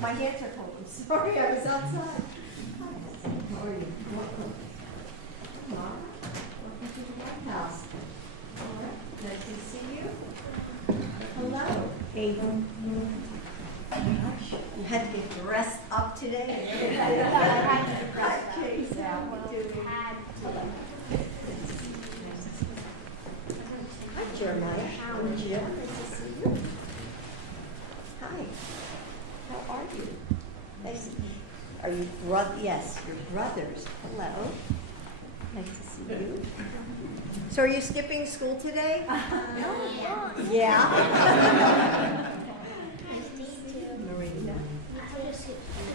My hands are cold. I'm sorry, I was outside. How are you? Welcome. Mom, welcome to the White House. All right, nice to see you. Hello. Hey. Gosh, you had to get dressed up today. Hi, Jason. Hi, Jeremiah. How are you? Nice to see you. Hi. How are you? Nice to see you. Are you yes, your brothers. Hello. Nice to see you. So are you skipping school today? No. Yeah. Marina.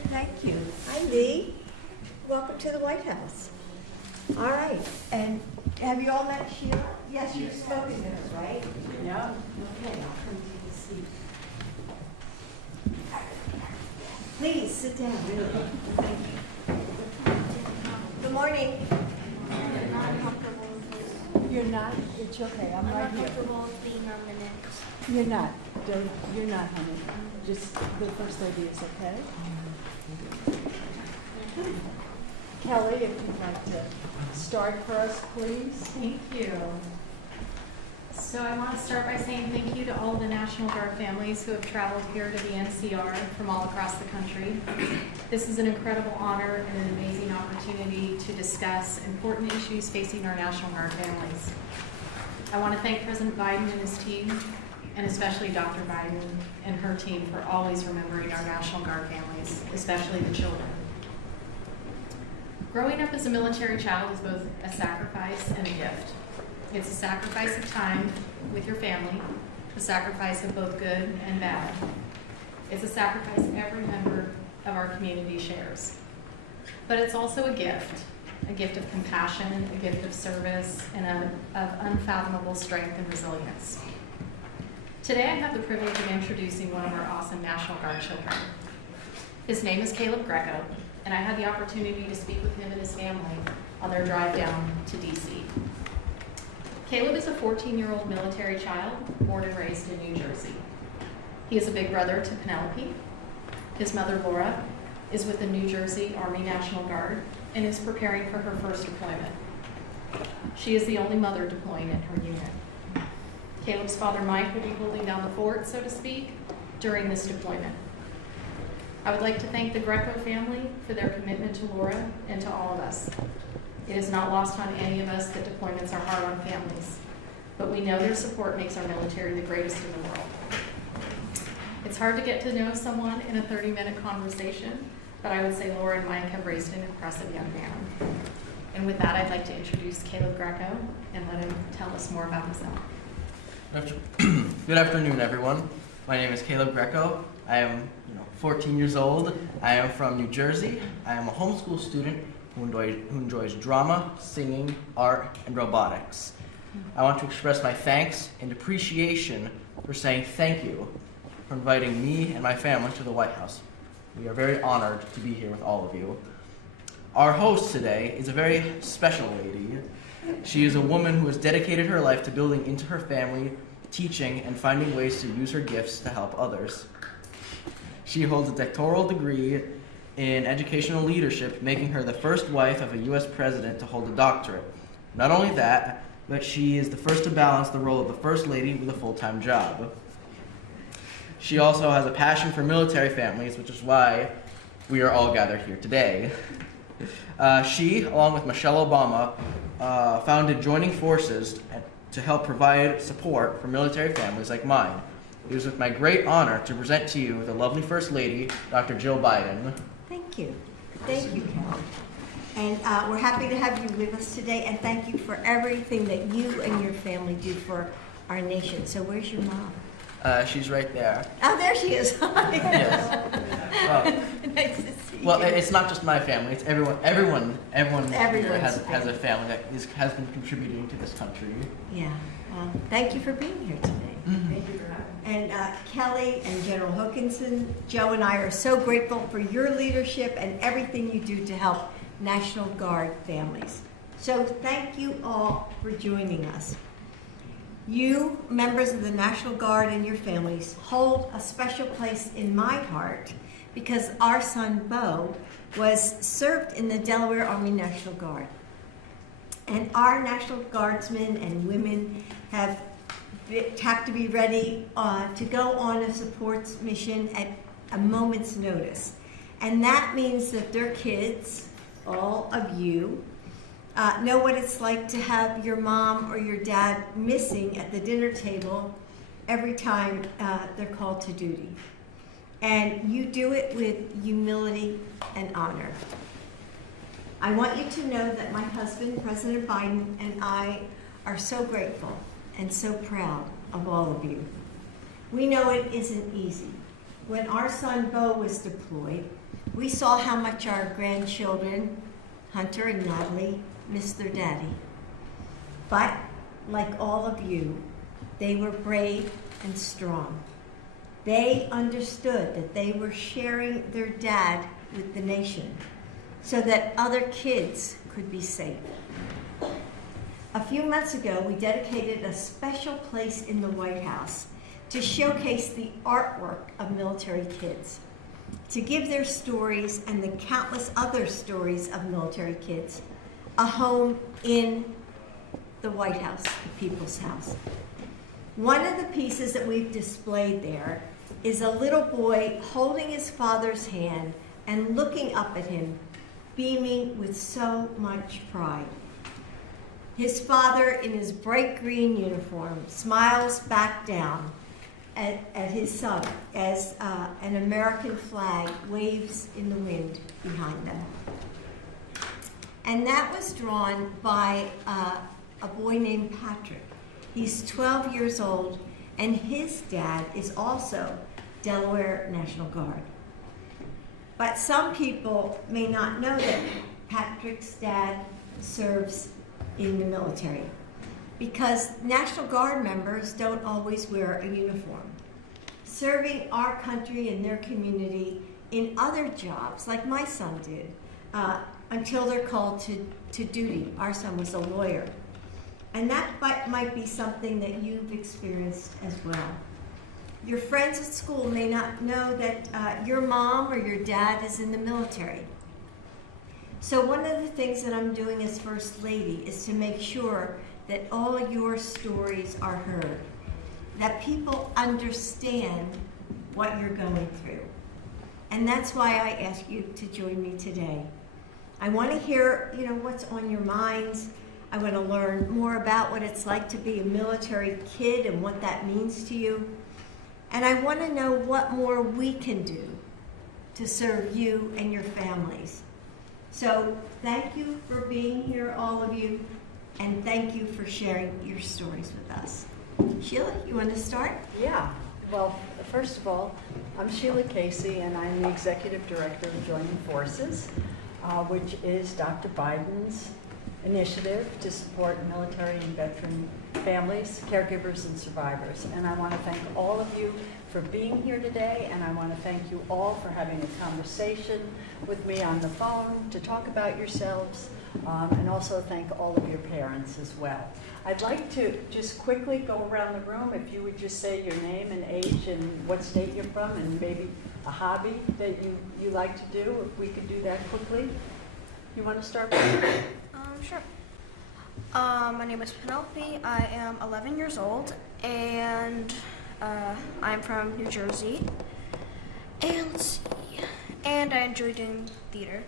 Thank you. Hi, Lee. Welcome to the White House. All right. And have you all met Sheila? Yes, you've spoken to her, right? Yeah. Okay, I'll come to the seat. Please sit down. Really. Thank you. Good morning. I'm not comfortable with You're not? It's okay. I'm right here. comfortable with being on the next. You're not. You're not, honey. Just the first lady is okay. Kelly, if you'd like to start for us, please. Thank you. So I want to start by saying thank you to all of the National Guard families who have traveled here to the NCR from all across the country. This is an incredible honor and an amazing opportunity to discuss important issues facing our National Guard families. I want to thank President Biden and his team, and especially Dr. Biden and her team, for always remembering our National Guard families, especially the children. Growing up as a military child is both a sacrifice and a gift. It's a sacrifice of time with your family, a sacrifice of both good and bad. It's a sacrifice every member of our community shares. But it's also a gift of compassion, a gift of service, and of unfathomable strength and resilience. Today I have the privilege of introducing one of our awesome National Guard children. His name is Caleb Greco, and I had the opportunity to speak with him and his family on their drive down to DC. Caleb is a 14-year-old military child born and raised in New Jersey. He is a big brother to Penelope. His mother, Laura, is with the New Jersey Army National Guard and is preparing for her first deployment. She is the only mother deploying in her unit. Caleb's father, Mike, will be holding down the fort, so to speak, during this deployment. I would like to thank the Greco family for their commitment to Laura and to all of us. It is not lost on any of us that deployments are hard on families, but we know their support makes our military the greatest in the world. It's hard to get to know someone in a 30-minute conversation, but I would say Laura and Mike have raised an impressive young man. And with that, I'd like to introduce Caleb Greco and let him tell us more about himself. Good afternoon, everyone. My name is Caleb Greco. I am 14 years old. I am from New Jersey. I am a homeschool student who enjoys drama, singing, art, and robotics. I want to express my thanks and appreciation for saying thank you for inviting me and my family to the White House. We are very honored to be here with all of you. Our host today is a very special lady. She is a woman who has dedicated her life to building into her family, teaching, and finding ways to use her gifts to help others. She holds a doctoral degree in educational leadership, making her the first wife of a U.S. president to hold a doctorate. Not only that, but she is the first to balance the role of the First Lady with a full-time job. She also has a passion for military families, which is why we are all gathered here today. She, along with Michelle Obama, founded Joining Forces to help provide support for military families like mine. It is with my great honor to present to you the lovely First Lady, Dr. Jill Biden. Thank you. Thank you, Kelly. And we're happy to have you with us today, and thank you for everything that you and your family do for our nation. So where's your mom? She's right there. Oh, there she is. Yes. Nice to see you. Well, it's not just my family. It's everyone here Everyone's has family. a family that has been contributing to this country. Yeah. Thank you for being here today. Thank you for having me. And Kelly and General Hookinson, Joe and I are so grateful for your leadership and everything you do to help National Guard families. So thank you all for joining us. You, members of the National Guard, and your families hold a special place in my heart because our son Bo was served in the Delaware Army National Guard. And our National Guardsmen and women have to be ready to go on a support mission at a moment's notice. And that means that their kids, all of you, know what it's like to have your mom or your dad missing at the dinner table every time they're called to duty. And you do it with humility and honor. I want you to know that my husband, President Biden, and I are so grateful and so proud of all of you. We know it isn't easy. When our son Bo was deployed, we saw how much our grandchildren, Hunter and Natalie, missed their daddy. But, like all of you, they were brave and strong. They understood that they were sharing their dad with the nation so that other kids could be safe. A few months ago, we dedicated a special place in the White House to showcase the artwork of military kids, to give their stories and the countless other stories of military kids a home in the White House, the People's House. One of the pieces that we've displayed there is a little boy holding his father's hand and looking up at him, beaming with so much pride. His father, in his bright green uniform, smiles back down at his son as an American flag waves in the wind behind them. And that was drawn by a boy named Patrick. He's 12 years old, and his dad is also Delaware National Guard. But some people may not know that Patrick's dad serves in the military, because National Guard members don't always wear a uniform. Serving our country and their community in other jobs, like my son did, until they're called to duty. Our son was a lawyer. And that might be something that you've experienced as well. Your friends at school may not know that your mom or your dad is in the military. So one of the things that I'm doing as First Lady is to make sure that all your stories are heard, that people understand what you're going through. And that's why I ask you to join me today. I want to hear, what's on your minds. I want to learn more about what it's like to be a military kid and what that means to you. And I want to know what more we can do to serve you and your families. So thank you for being here, all of you, and thank you for sharing your stories with us. Sheila, you want to start? Yeah. Well, first of all, I'm Sheila Casey, and I'm the Executive Director of Joining Forces, which is Dr. Biden's initiative to support military and veteran families, caregivers, and survivors. And I want to thank all of you for being here today, and I want to thank you all for having a conversation with me on the phone to talk about yourselves, and also thank all of your parents as well. I'd like to just quickly go around the room. If you would just say your name and age and what state you're from, and maybe a hobby that you like to do, if we could do that quickly. You want to start with? Sure. My name is Penelope. I am 11 years old, and I'm from New Jersey. And let's see. And I enjoy doing theater.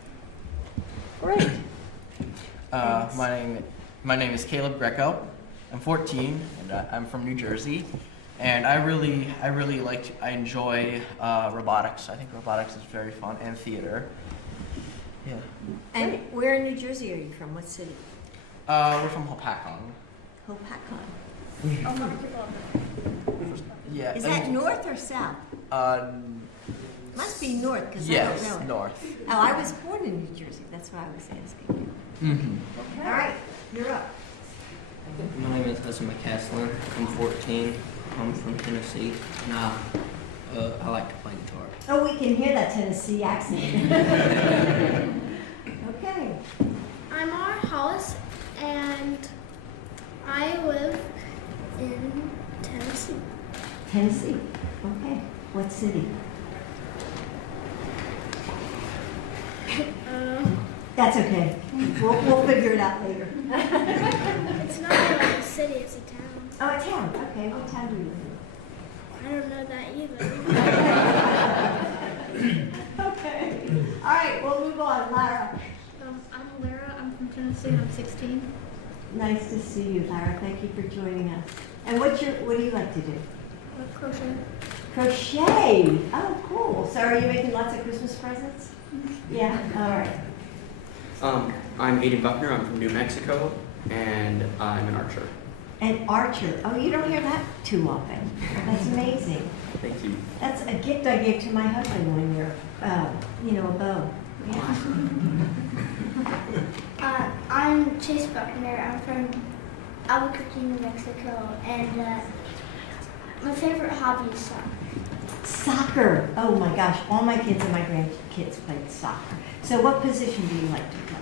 Great. My name is Caleb Greco. I'm 14, and I'm from New Jersey. And I enjoy robotics. I think robotics is very fun, and theater. Yeah. And where in New Jersey are you from? What city? We're from Hopatcong. Hopatcong. Oh, how many people are Yeah. Is that north or south? Must be north, because I don't know Yes, it. north. Oh, I was born in New Jersey. That's why I was asking you. Mm-hmm. All right, you're up. My name is Hudson McCaslin. I'm 14. I'm from Tennessee. Nah, I like to play guitar. Oh, we can hear that Tennessee accent. Okay. I'm Mara Hollis, and I live in Tennessee. Tennessee. Okay. What city? That's okay. We'll figure it out later. It's not a city, it's a town. Oh, a town. Okay, what town do you live in? I don't know that either. Okay. All right, we'll move on. Lara. I'm Lara. I'm from Tennessee. I'm 16. Nice to see you, Lara. Thank you for joining us. And what do you like to do? Crochet. Crochet. Oh, cool. So are you making lots of Christmas presents? Yeah. All right. I'm Aiden Buckner. I'm from New Mexico, and I'm an archer. An archer. Oh, you don't hear that too often. That's amazing. Thank you. That's a gift I gave to my husband when we were, a bow. Yeah. I'm Chase Buckner. I'm from Albuquerque, New Mexico, and my favorite hobby is soccer. Soccer. Oh my gosh, all my kids and my grandkids played soccer. So what position do you like to play?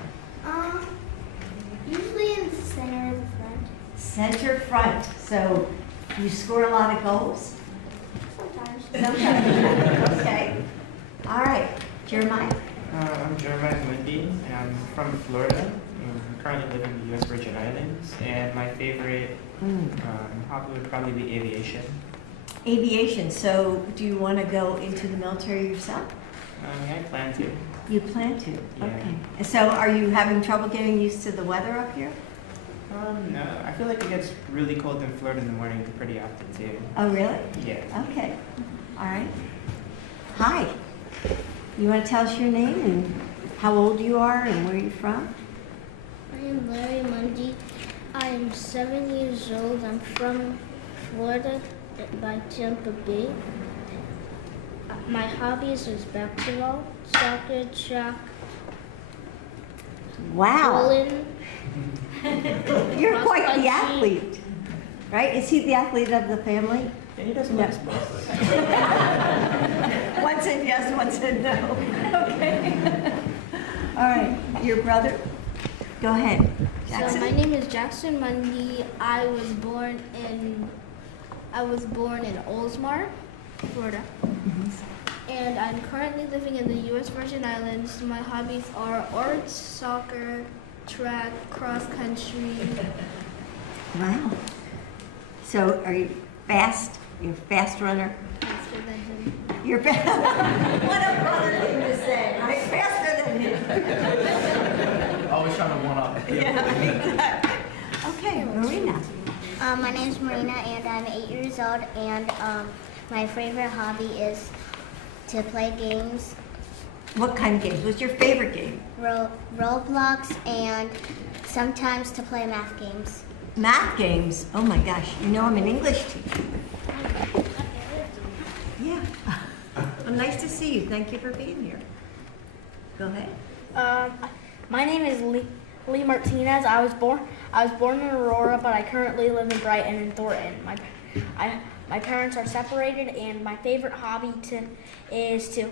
Usually in the center of the front. Center front. So you score a lot of goals? Sometimes. Sometimes. Okay. All right. Jeremiah. I'm Jeremiah Mundy, and I'm from Florida. I currently live in the U.S. Virgin Islands, and my favorite hobby would probably be aviation. Aviation. So do you want to go into the military yourself? Yeah, I plan to. You plan to? Yeah. Okay. So are you having trouble getting used to the weather up here? No, I feel like it gets really cold in Florida in the morning pretty often too. Oh, really? Yeah. Okay. All right. Hi. You want to tell us your name and how old you are and where you're from? I am Larry Mundy. I am 7 years old. I'm from Florida by Tampa Bay. My hobbies is basketball, soccer, track, Wow. bowling. You're quite the Cross-country. athlete, right? Is he the athlete of the family? Yeah, he doesn't like sports. One said yes, one said no. Okay. All right. Your brother? Go ahead. So Jackson? my name is Jackson Mundy. I was born in Oldsmar, Florida. And I'm currently living in the U.S. Virgin Islands. My hobbies are arts, soccer, track, cross country. Wow. So are you fast? You're a fast runner? Faster than him. You're fast. What a brother thing to say. I'm faster than him. Always trying to one up. Yeah, exactly. Okay, Marina. My name is Marina, and I'm 8 years old, and my favorite hobby is to play games, What kind of games? What's your favorite game? Roblox, and sometimes to play math games. Math games? Oh my gosh. You know I'm an English teacher. Yeah. Well, nice to see you. Thank you for being here. Go ahead. My name is Lee Martinez. I was born in Aurora, but I currently live in Brighton and Thornton. My parents are separated, and my favorite hobby is to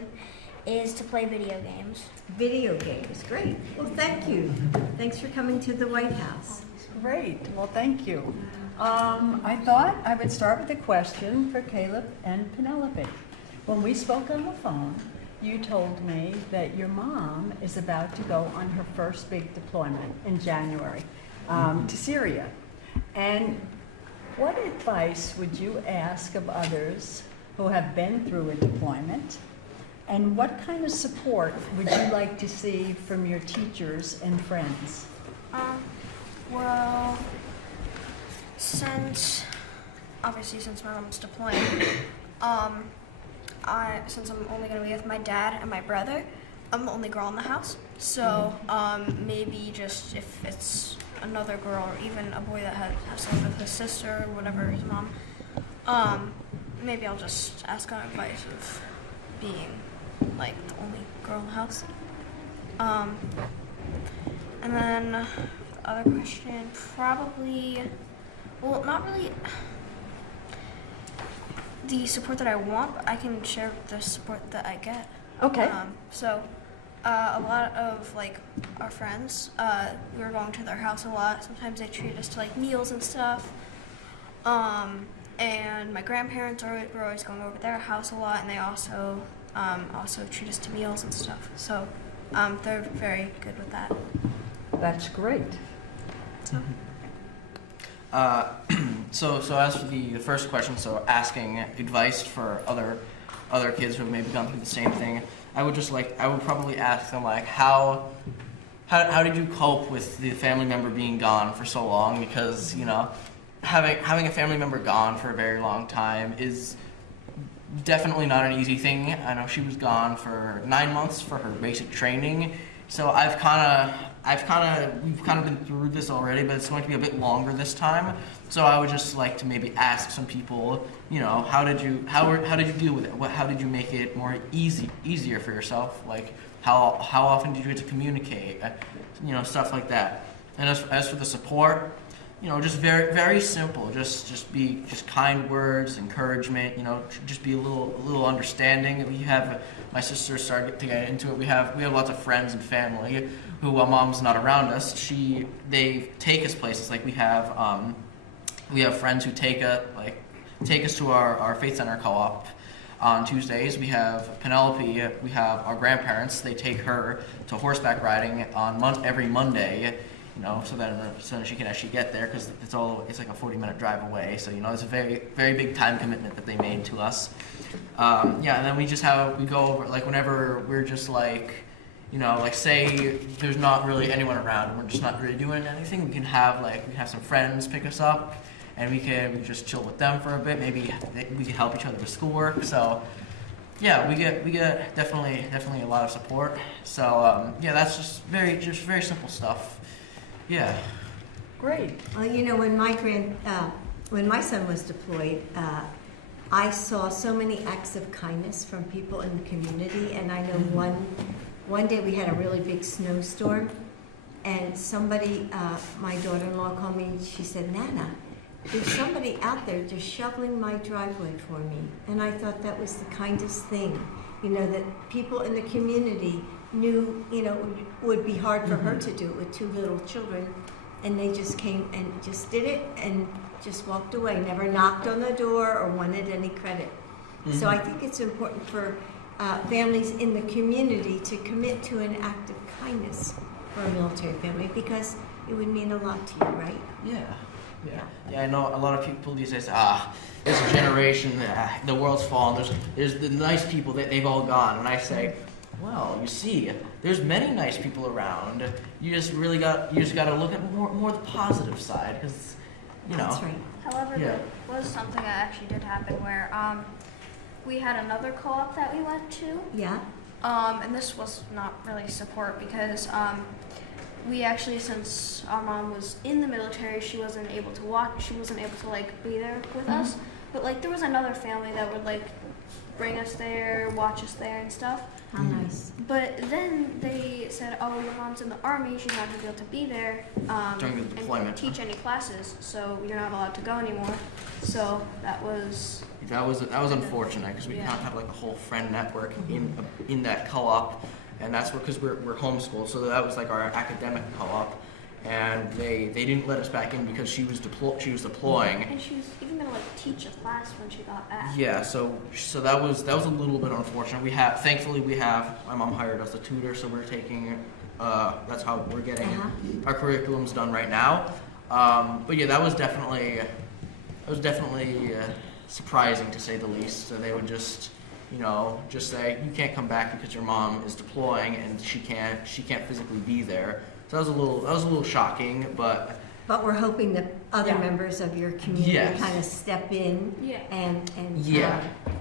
play video games. Video games. Great. Well, thank you. Thanks for coming to the White House. Great, well, thank you. I thought I would start with a question for Caleb and Penelope. When we spoke on the phone, you told me that your mom is about to go on her first big deployment in January to Syria. And what advice would you ask of others who have been through a deployment? And what kind of support would you like to see from your teachers and friends? Well, since my mom's deploying, since I'm only gonna be with my dad and my brother, I'm the only girl in the house. So maybe just if it's another girl or even a boy that has to live with his sister or whatever, his mom, maybe I'll just ask on advice of being like the only girl in the house. And then the other question, probably, well, not really the support that I want, but I can share the support that I get. Okay. A lot of like our friends, we were going to their house a lot. Sometimes they treat us to like meals and stuff. And my grandparents were always going over to their house a lot, and they also treat us to meals and stuff. So they're very good with that. That's great. So as for the first question, so asking advice for other kids who have maybe gone through the same thing, I would probably ask them like how did you cope with the family member being gone for so long? Because having a family member gone for a very long time is definitely not an easy thing. I know she was gone for 9 months for her basic training, so we've kind of been through this already, but it's going to be a bit longer this time. So I would just like to maybe ask some people, how did you deal with it? How did you make it more easier for yourself? Like how often did you get to communicate? Stuff like that. And as for the support, just very, very simple. Just kind words, encouragement. Just be a little understanding. We have my sister started to get into it. We have lots of friends and family who, while mom's not around us, they take us places. Like we have friends who take us to our Faith Center co-op on Tuesdays. We have Penelope. We have our grandparents. They take her to horseback riding on every Monday. So then she can actually get there, because it's like a 40-minute drive away. So it's a very, very big time commitment that they made to us. And then we go over, like, whenever we're just like, say there's not really anyone around and we're just not really doing anything, we can have some friends pick us up, and we can just chill with them for a bit. Maybe we can help each other with schoolwork. So yeah, we get definitely a lot of support. So that's just very simple stuff. Yeah. Great. Well, when my son was deployed, I saw so many acts of kindness from people in the community, and I know one day we had a really big snowstorm, and somebody, my daughter-in-law called me, and she said, "Nana, there's somebody out there just shoveling my driveway for me." And I thought that was the kindest thing, that people in the community knew, it would be hard for her to do it with 2 little children, and they just came and just did it and just walked away, never knocked on the door or wanted any credit. Mm-hmm. So I think it's important for families in the community to commit to an act of kindness for a military family, because it would mean a lot to you, right? Yeah, I know a lot of people these days, this generation, the world's fallen, there's the nice people, they've all gone. And I say, well, you see, there's many nice people around. You just got to look at more the positive side, because, That's right. However, there was something that actually did happen where we had another co-op that we went to. Yeah. And this was not really support, because we actually, since our mom was in the military, she wasn't able to walk. She wasn't able to be there with us. But there was another family that would bring us there, watch us there and stuff. How nice. But then they said, "Oh, your mom's in the army. She's not going to be able to be there during the deployment, and teach any classes. So you're not allowed to go anymore." So that was unfortunate, because we kind of had a whole friend network in that co-op, and that's because we're homeschooled. So that was our academic co-op, and they didn't let us back in because she was deploying. And she was even going to teach a class when she got back. Yeah, so that was a little bit unfortunate. Thankfully my mom hired us a tutor, so we're taking that's how we're getting our curriculums done right now. But yeah, that was definitely surprising, to say the least. So they would just say, "You can't come back because your mom is deploying and she can't physically be there." So that was a little shocking, but we're hoping that other members of your community kind of step in and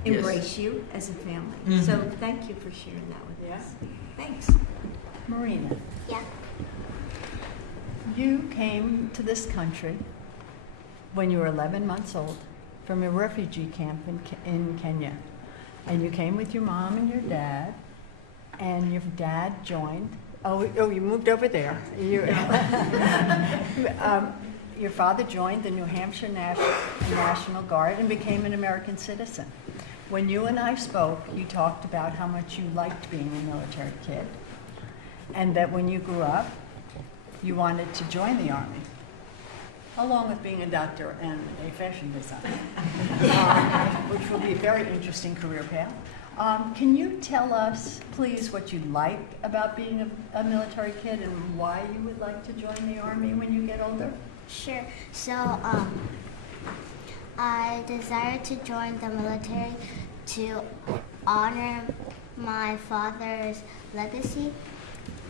embrace you as a family. Mm-hmm. So thank you for sharing that with us. Thanks. Marina. Yeah. You came to this country when you were 11 months old from a refugee camp in Kenya. And you came with your mom and your dad, and your dad joined. Oh, you moved over there. Your father joined the New Hampshire National Guard and became an American citizen. When you and I spoke, you talked about how much you liked being a military kid, and that when you grew up, you wanted to join the Army, along with being a doctor and a fashion designer, which will be a very interesting career path. Can you tell us, please, what you like about being a military kid and why you would like to join the Army when you get older? Sure. So, I desire to join the military to honor my father's legacy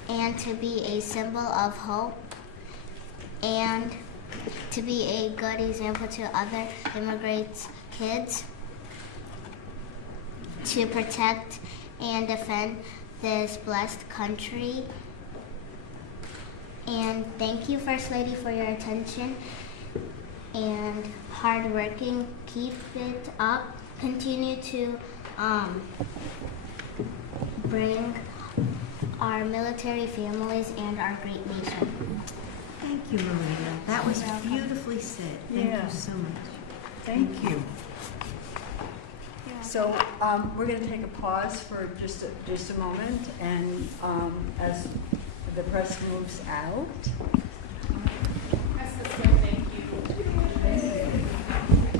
and to be a symbol of hope and to be a good example to other immigrants' kids, to protect and defend this blessed country. And thank you, First Lady, for your attention and hard working. Keep it up. Continue to bring our military families and our great nation. Thank you, Marina. That was beautifully said. Thank Yeah. you so much. Thank you. So we're going to take a pause for just a moment, and as the press moves out,